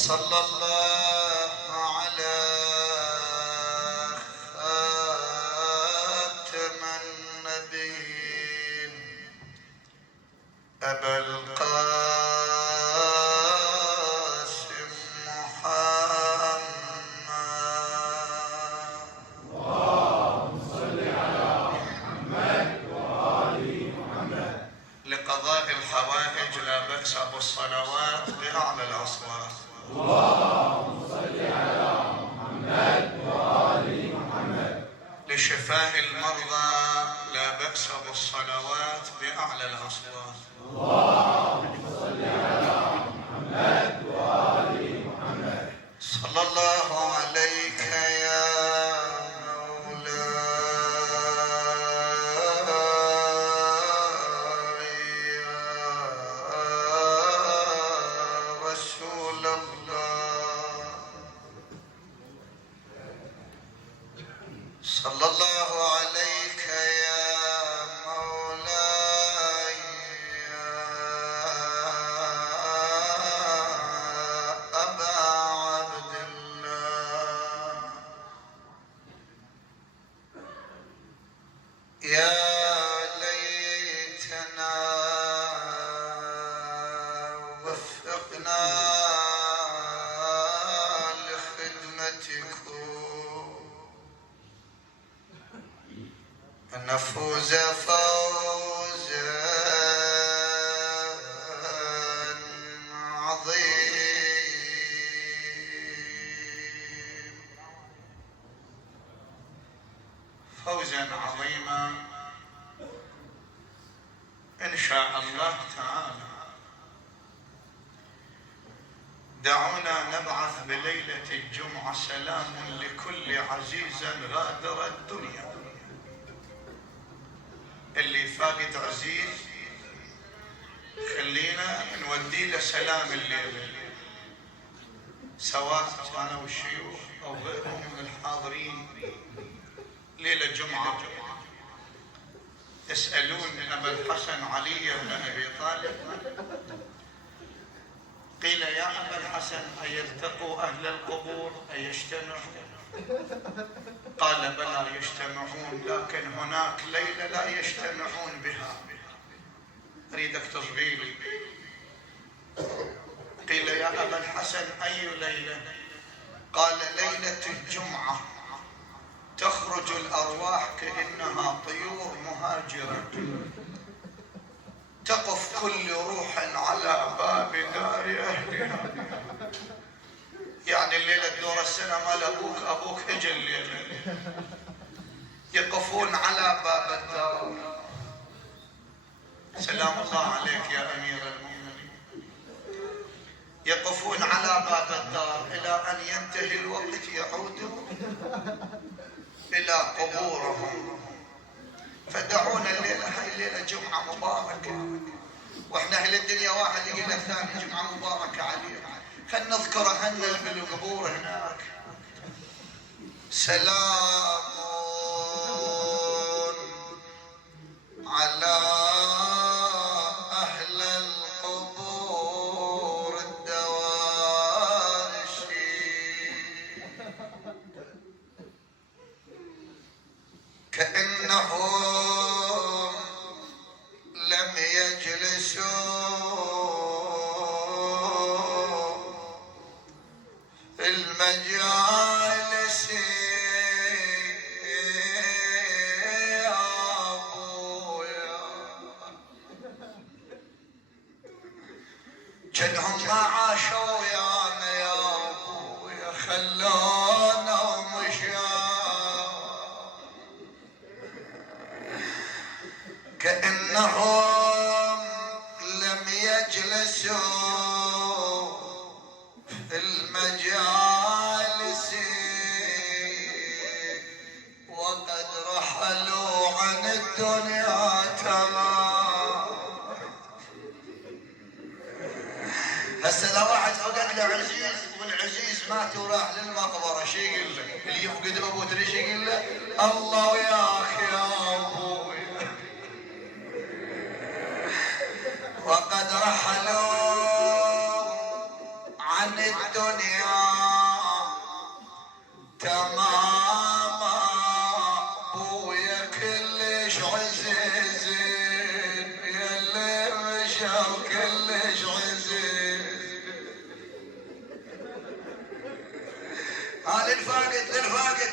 صلى الله على خاتم النبيين أبا القاسم محمد. اللهم صل على محمد وآل محمد. لقضاء الحوائج لا بأس بالصلوات بأعلى الأصوات. اللهم صل على محمد وآل محمد. لشفاء المرضى لا بأس بالصلوات بأعلى الأصوات. اللهم صل على محمد وآل محمد. صلى الله عليك يا مولاي يا رسول الله. صلى الله عليك يا مولاي يا أبا عبد الله. يا ليتنا وفقنا لخدمتكم نفوز فوزا عظيم، فوزا عظيما إن شاء الله تعالى. دعونا نبعث بليلة الجمعة سلام لكل عزيز غادر الدنيا. اللي فاقد عزيز خلينا نودي له سلام الليلة، سواء أنا والشيوخ أو غيرهم من الحاضرين. ليلة جمعة يسألون أبا الحسن علي بن أبي طالب، قيل يا أبا الحسن أيلتقوا أهل القبور أيجتمعوا؟ قال بلى يجتمعون، لكن هناك ليلة لا يجتمعون بها، أريدك تصغيلي. قيل يا أبا الحسن أي ليلة؟ قال ليلة الجمعة تخرج الأرواح كأنها طيور مهاجرة، تقف كل روح على باب دار أهلها. يعني الليلة دور السنة مال أبوك إجا الليلة، يقفون على باب الدار. سلام الله عليك يا أمير المؤمنين. يقفون على باب الدار إلى أن ينتهي الوقت، يعودون إلى قبورهم. فدعونا الليلة، هاي الليلة جمعة مباركة، وإحنا أهل الدنيا واحد يقول لك ثاني جمعة مباركة علينا، فلنذكر أهلنا بالقبور هناك. سلام على أهل القبور الدواشي، كأنهم لم يجلسوا في المجالس يا أبويا، جدهم ما عاشوا ويانا يا أبويا، خلونا ومشوا كأنهم لم يجلسوا في المجالس وقد رحلوا عن الدنيا تمام. هسه لو واحد فقد له عزيز والعزيز مات وراح للمقبره، شو يقول له؟ اللي يفقد ابوه تدري شو يقول له؟ الله وياك يا ابوي. وقد رحلوا عن الدنيا الدنيا تماما بويا كلش عزيزين يلي مشوا كلش عزيز للفاقد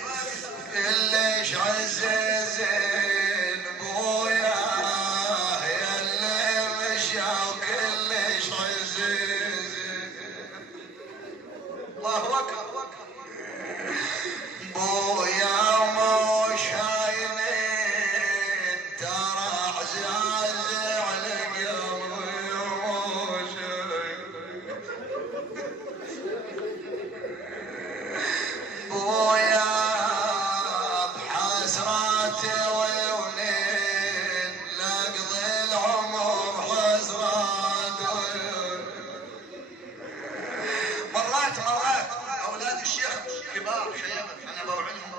كلش عزيزين بويا يلي مشوا كلش عزيز الله اكبر بويا مش هاينين ترى عزاز على قلبي وش بويا بحسراتي ويونين لقضي العمر حسرات مرات اولاد الشيخ كبار شيبه انا بوعدهم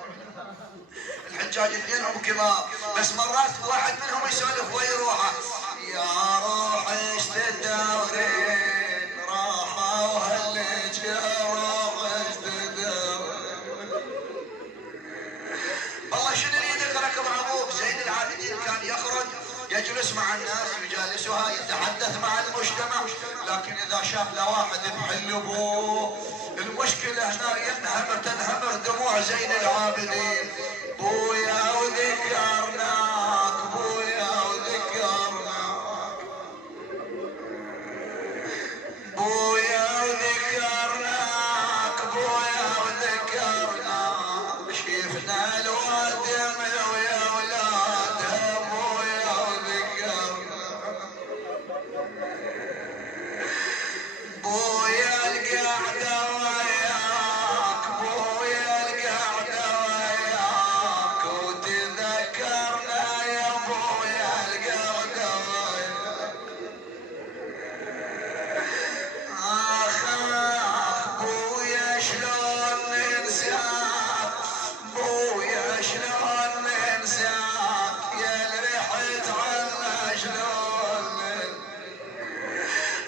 الحجاج اثنينهم كبار بس مرات واحد منهم يسولف ويروحه يا روح ايش تدورين راحه وهلج يا روح ايش تدورين والله شنو اللي ذكرك ابوك زين العابدين كان يخرج يجلس مع الناس يجالسها يتحدث مع المجتمع لكن اذا شاف له واحد بحل ابوه المشكله هنا تنهمر دموع زين العابدين بويا وذكرناك بويا وذكرناك بويا وذكرناك بويا وذكرناك شفنا الوادم ويا اولادها بويا وذكرناك بويا القعده وياك بويا القعده وياك وتذكرنا يا بويا القعده وياك آخ بويا شلون ننساك بويا شلون ننساك يا اللي رحت عنا شلون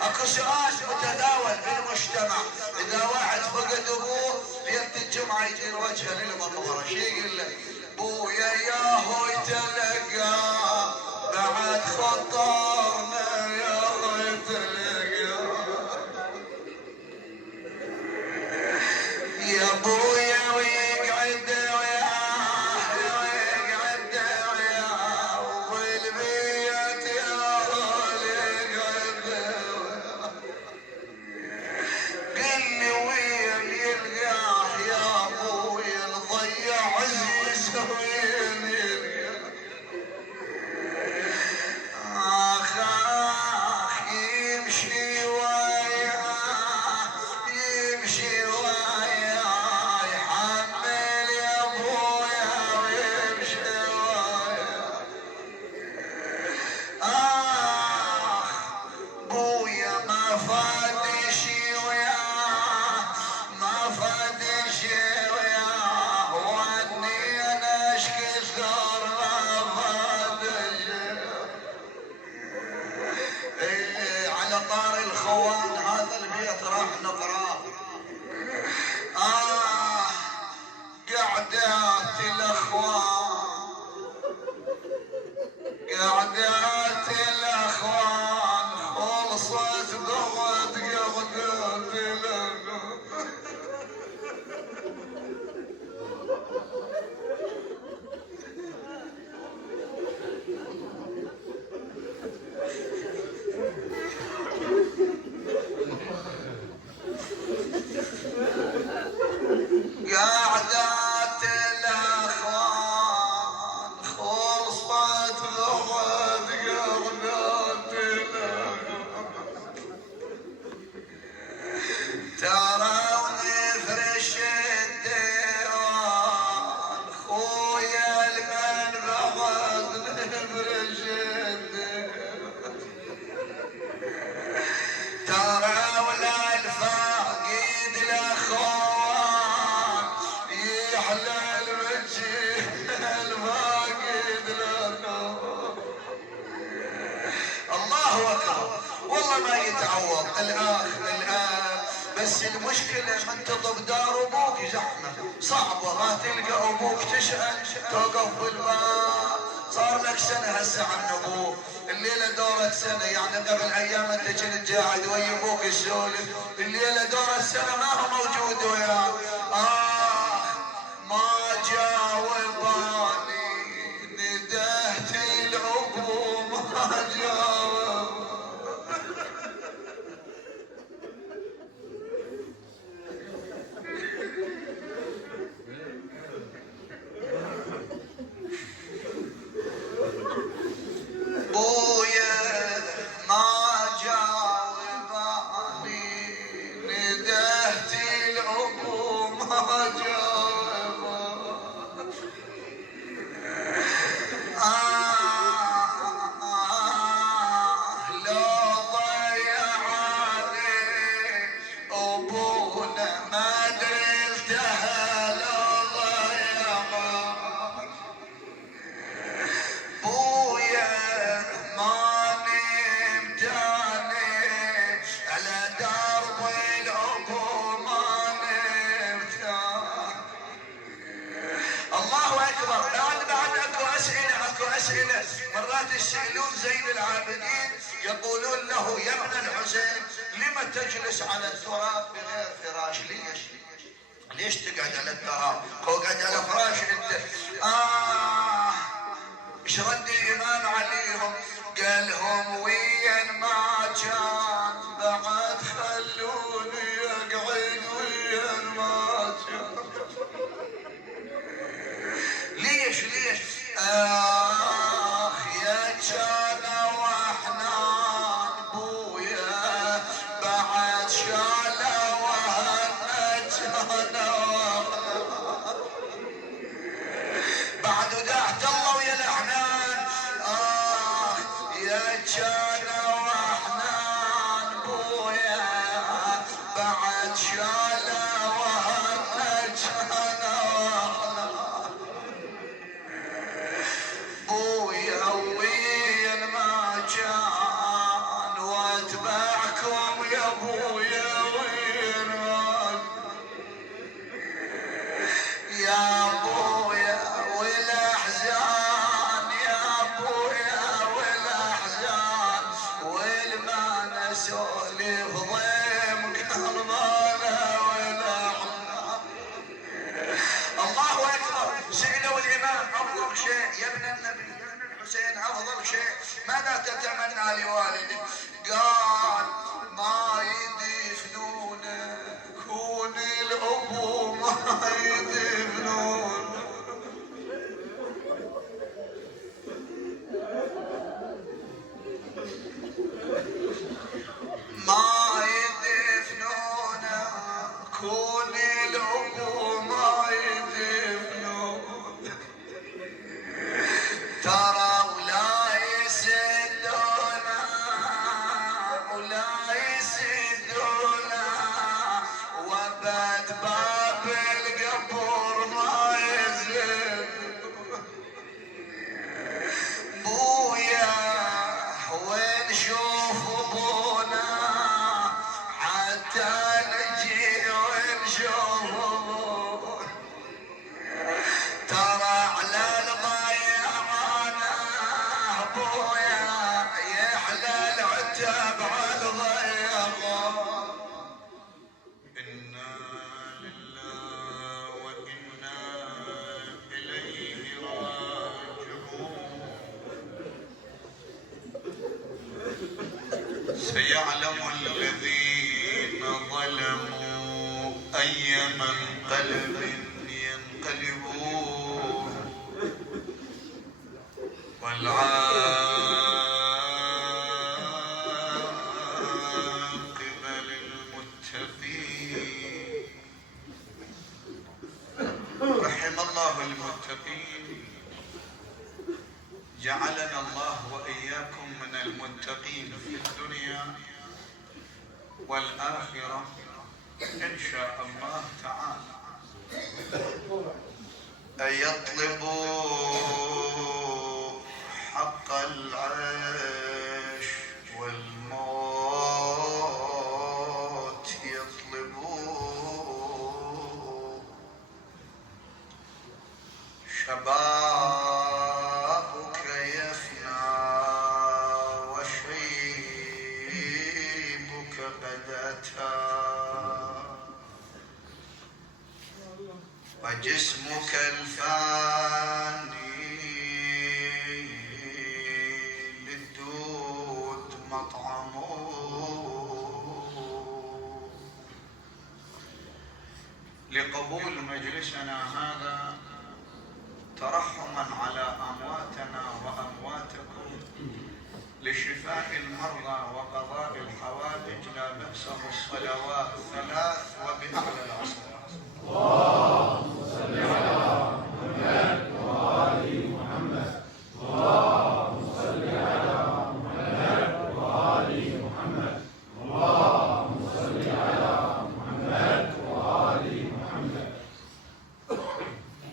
اكو سؤال متداول بالمجتمع اذا واحد فقد ابوه ليله الجمعه يدير وجهه للمقبره شو يقول له؟ بويا ياهو يتلقى بعد خطرنا ياهو يتلقى يا بويا ويقعد وياه ويقعد وياه والبيت ياهو يقعد وياه قل لي وين يلقاه يا بويا الضيع عزيز وين يلقاه آخ يمشي وياه يمشي وياه يحمل يا بويا ويمشي وياه بويا ما فاد شي وياه ما فاد شي وياه واني انا اشكي ثار ما فاد شي على طار الخوان هذا البيت راح نقراه قعدات الاخوان قعدات الاخوان خلصت ضغط قعدات الاخوان قعدات الاخوان خلصت ضغط قعدات الاخوان ترى ونفرش الديوان خويا المن بعض نفرش الديوان ترى ولا الفاقد الاخوان يحلى الوجه الفاقد الاخوان الله اكبر والله ما يتعوض الان بس بس المشكلة من تطب دار ابوك زحمة صعبة ما تلقى ابوك تسأل توقف بالباب. صار لك سنة هسه عن ابوك، الليلة دورة سنة، يعني قبل ايام انت كنت قاعد ويا ابوك تسولف، الليلة دورة سنة ما هو موجود وياك. ما جاوباني ندهت العقوم ما جاوب. بويا ما جاوباني ندهت العقوم ما جاوب. لو ضيعني ابونا ما دريتها لو ضيعني. بويا ما نمت أنا على درب العقوم ما نمت. الله اكبر. بعد اكو اسئله مرات يسالون زين العابدين يقولون له يا ابن الحسين لم تجلس على التراب بغير فراش؟ ليش تقعد على التراب؟ اقعد على فراش انت. ايش رد الامام عليهم؟ قالهم وين ما كان بعد خلوني اقعد وين ما كان. ليش يا كان وحنان بويا بعد شاله وهنا كان بعد ودعت الله ويا الاحنان. يا كان وحنان بويا بعد شاله وهنا كان بويا وين ما كان واتبعكم يا بويا وين ما يا بويا والاحزان يا بويا والاحزان والما نسولف ضيم قلبنا والاحزان. الله اكبر. سئلوا الامام افضل شيء يا ابن النبي يا ابن الحسين افضل شيء ماذا تتمنى لوالدك؟ قال ما يدفنونه كون الابو ما يدفنونه. ما يدفنونه كون الابو ما يدفنونه. ترى ولا يسدونا ولا يسدونا وبد باب القبر ما يزل. بويا وين شوف ابونا حتى نجي ونشوف ابونا. ترى على الضيعانة بويا يحلى العتاب على الضيعان. إنا لله وإنا إليه راجعون. سيعلم الذين ظلموا أي منقلب ينقلبون والعاقبة للمتقين. رحم الله المتقين. جعلنا الله وإياكم من المتقين في الدنيا والآخرة إن شاء الله تعالى. أيطلبوا حق العيش والموت يطلبون شبابك يفنى وشيبك قد أتى وجسمك الفاني للدود مطعمه لقبول مجلسنا هذا ترحما على أمواتنا وأمواتكم لشفاء المرضى وقضاء الحوائج لا بأس بالصلوات 3 وبأعلى الأصوات. اللهم صل على محمد وآل محمد. اللهم صل على محمد وآل محمد. اللهم صل على محمد وآل محمد.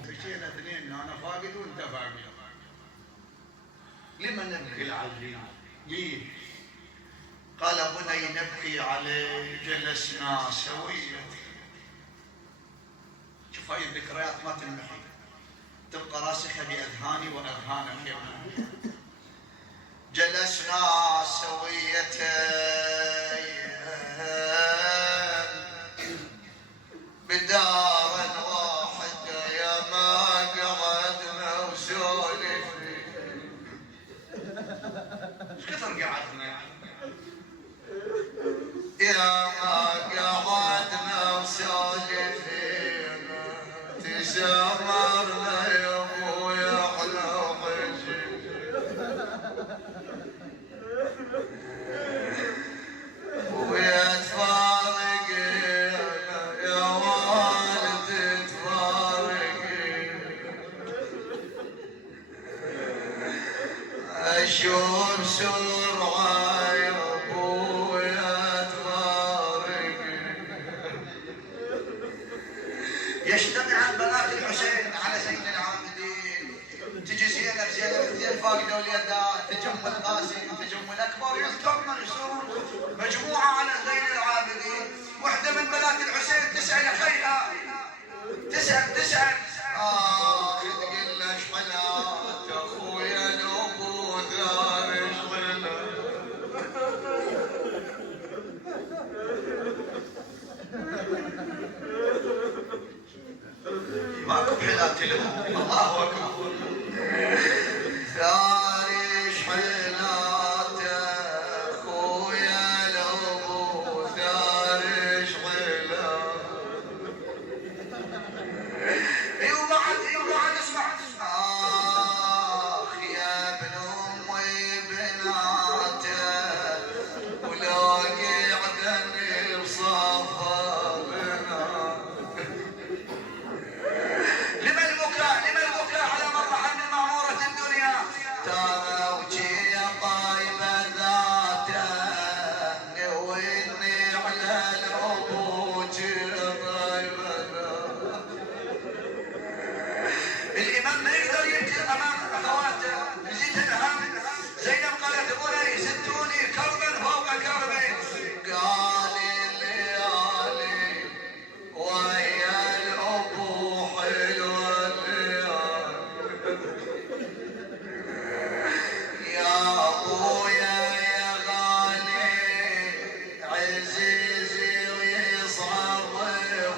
مشينا اثنين انا فاقد وانت فاقد. لمن نبكي العزيز؟ ليه؟ قال بني نبكي عليه جلسنا سويا. شوف هاي الذكريات ما تنمحي، تبقى راسخه باذهاني واذهانك يا ابني. جلسنا سوية بدار واحدة يا ما قعدنا وسولف. ايش كثر قعدنا يا ما قعدنا وسولف تسامرنا يا ابويا على وجهي ويا تفارق يا والد تفارق اشوف سرعه يا ابويا تفارق. يجتمع بنات الحسين على زين العابدين، تجي زينب زين فاقده واليدات، تجم القاسم تجم الاكبر، يذكرنا يصيرون مجموعه على زين العابدين. وحده من بنات الحسين تسال اخيها، تسال تقول له ايش حالات اخويا الابو ثار ايش حالات. ماكو بحيلات لهم. الله اكبر. ثاري شحيلاته اخويا الابو ثاري شحيلاته. اي وبعد اسمع اخ يا ابن امي بناته ولو قعدني بصفه بناته. لما البكاء على من رحل من معمورة الدنيا؟ ترى وجهي طايبة ذاته نويني على العبوج طايبة ذاته. الإمام ما يقدر يبكي أمام أخواته، يزيد الهم. زينب قالت بني زدوني كربا فوق كربي. قال الليالي ويا الأبو حلوة يا ابويا يا غالي عزيزي ويصعب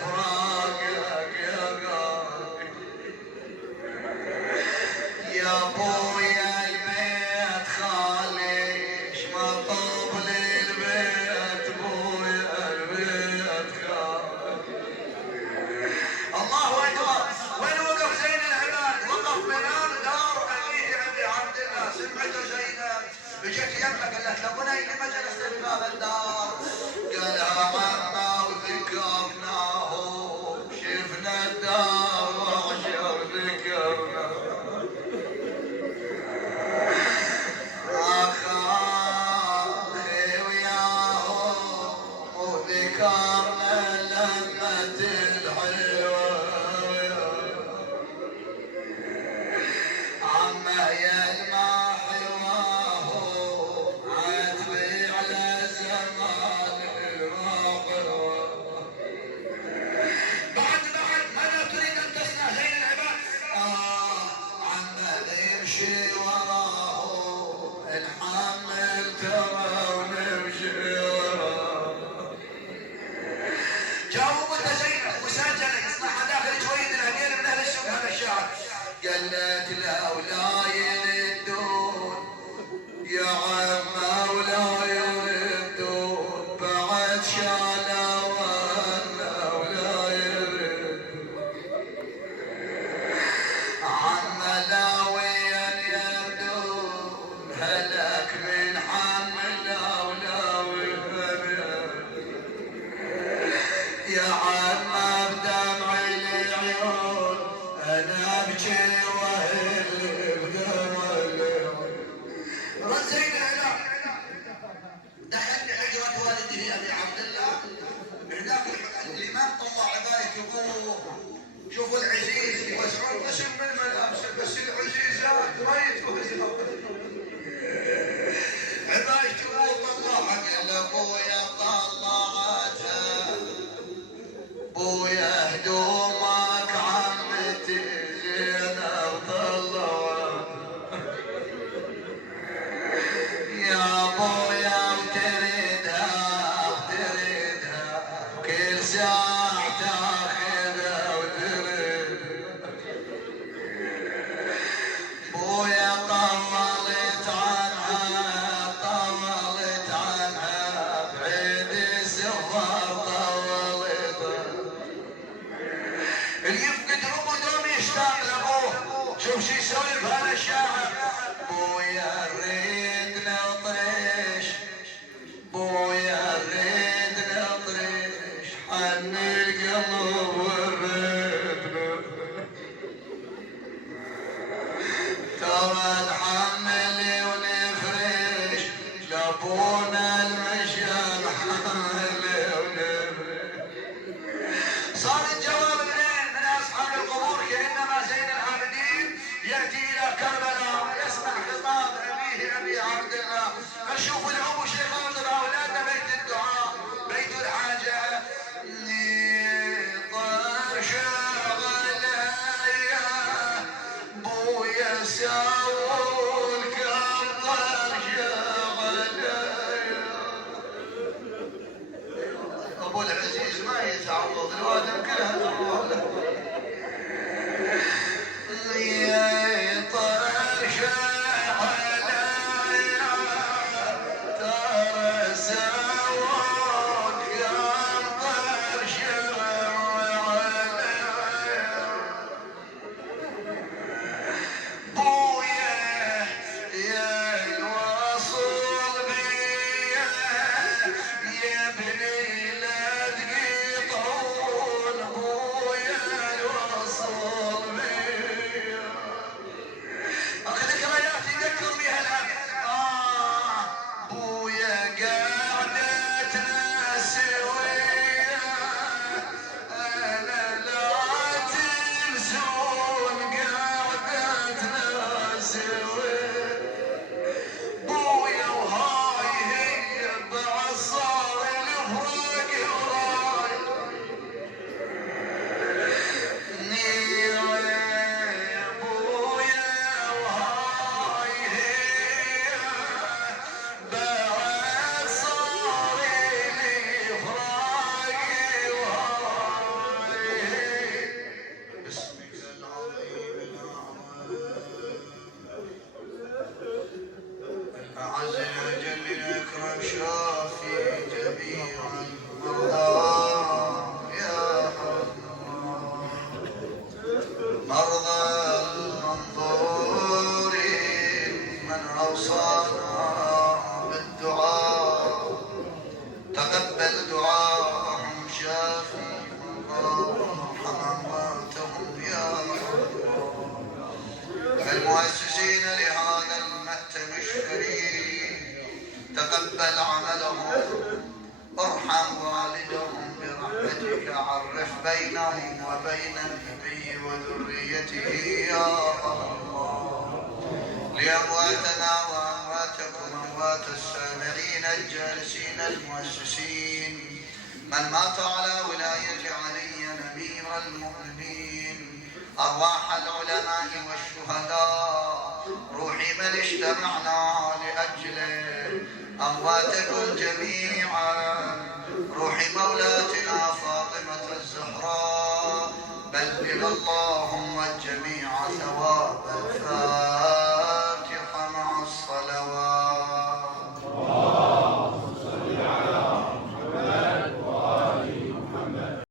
فراقك يا غالي. يا ابويا البيت خالي ايش مطلوب للبيت ابويا البيت خالي. الله اكبر. وين وقف زين العباد؟ وقف بنار دار ابيه ابي عبد الله. سمعته زينب اجت يمه قالت له بني لما جلست بباب الدار؟ قالها عما وذكرناه شفنا الدار وعشر ذكرناه. اخي وياهم وذكرنا لمة الحلوة. عما يا الما حلواه عاتبي شوفوا العزيز يوزعون قسم من الملابس، بس العزيزات ما يتوزعون. عباية الله حق لابويا طلعتها، بويا هدومك عمتي زينب طلعتها، يا بويا بتريدها كل ساعة تاخذها وتريد، بويا طولت عنها بعيد السفر طولت، اللي يفقد ابوه دوم يشتاق لابوه. شوف شو يسولف هذا الشاعر، بويا نريد نطرش، بويا نريد نطرش حن القلب ونريد ترى نحمل ونفرش لابونا المشى نحمل ونفرش. صار الجواب من اصحاب القبور كانما زين العابدين ياتي الى كربلاء يسمع خطاب ابيه ابي عبد الله، فشوفوا الابو شيخ خاطب اولادنا بيت الدعاء بيت الحاجه، طير شغله يا بويا ساول كم طير شغله، ابو العزيز ما يتعوض الوادم كلها تروح له، طير شغله ترى ساول كم طير شغله، بويا يا الوصل بيا يا ابني لا تقطعون، بويا الوصل بيا. اخي ذكريات يذكر بها الاب، بويا قعدتنا سويا انا لا تنسون قعدتنا سويا، بويا وهاي هي بعصار الفراق وراي، يا بويا وهاي هي بعصار الفراق وراي. باسمك العظيم الأعز الأجل الأكرم شافي جميع المرضى، يا مرضى المنظورين من أوصانا بالدعاء، تقبل دعاءهم شافي وارحم أمواتهم يا المؤسسين لهذا المأتم الشريف، تقبل عملهم، ارحم والدهم برحمتك، عرف بينهم وبين النبي وذريته يا الله، لأمواتنا وأمواتكم أموات السامعين الجالسين المؤسسين، من مات على ولاية علي أمير المؤمنين، أرواح العلماء والشهداء، روحي من اجتمعنا لأجله، أمواتكم جميعا، روح مولاتنا فاطمة الزهراء، بلغ اللهم الجميع ثواب الفاتحة.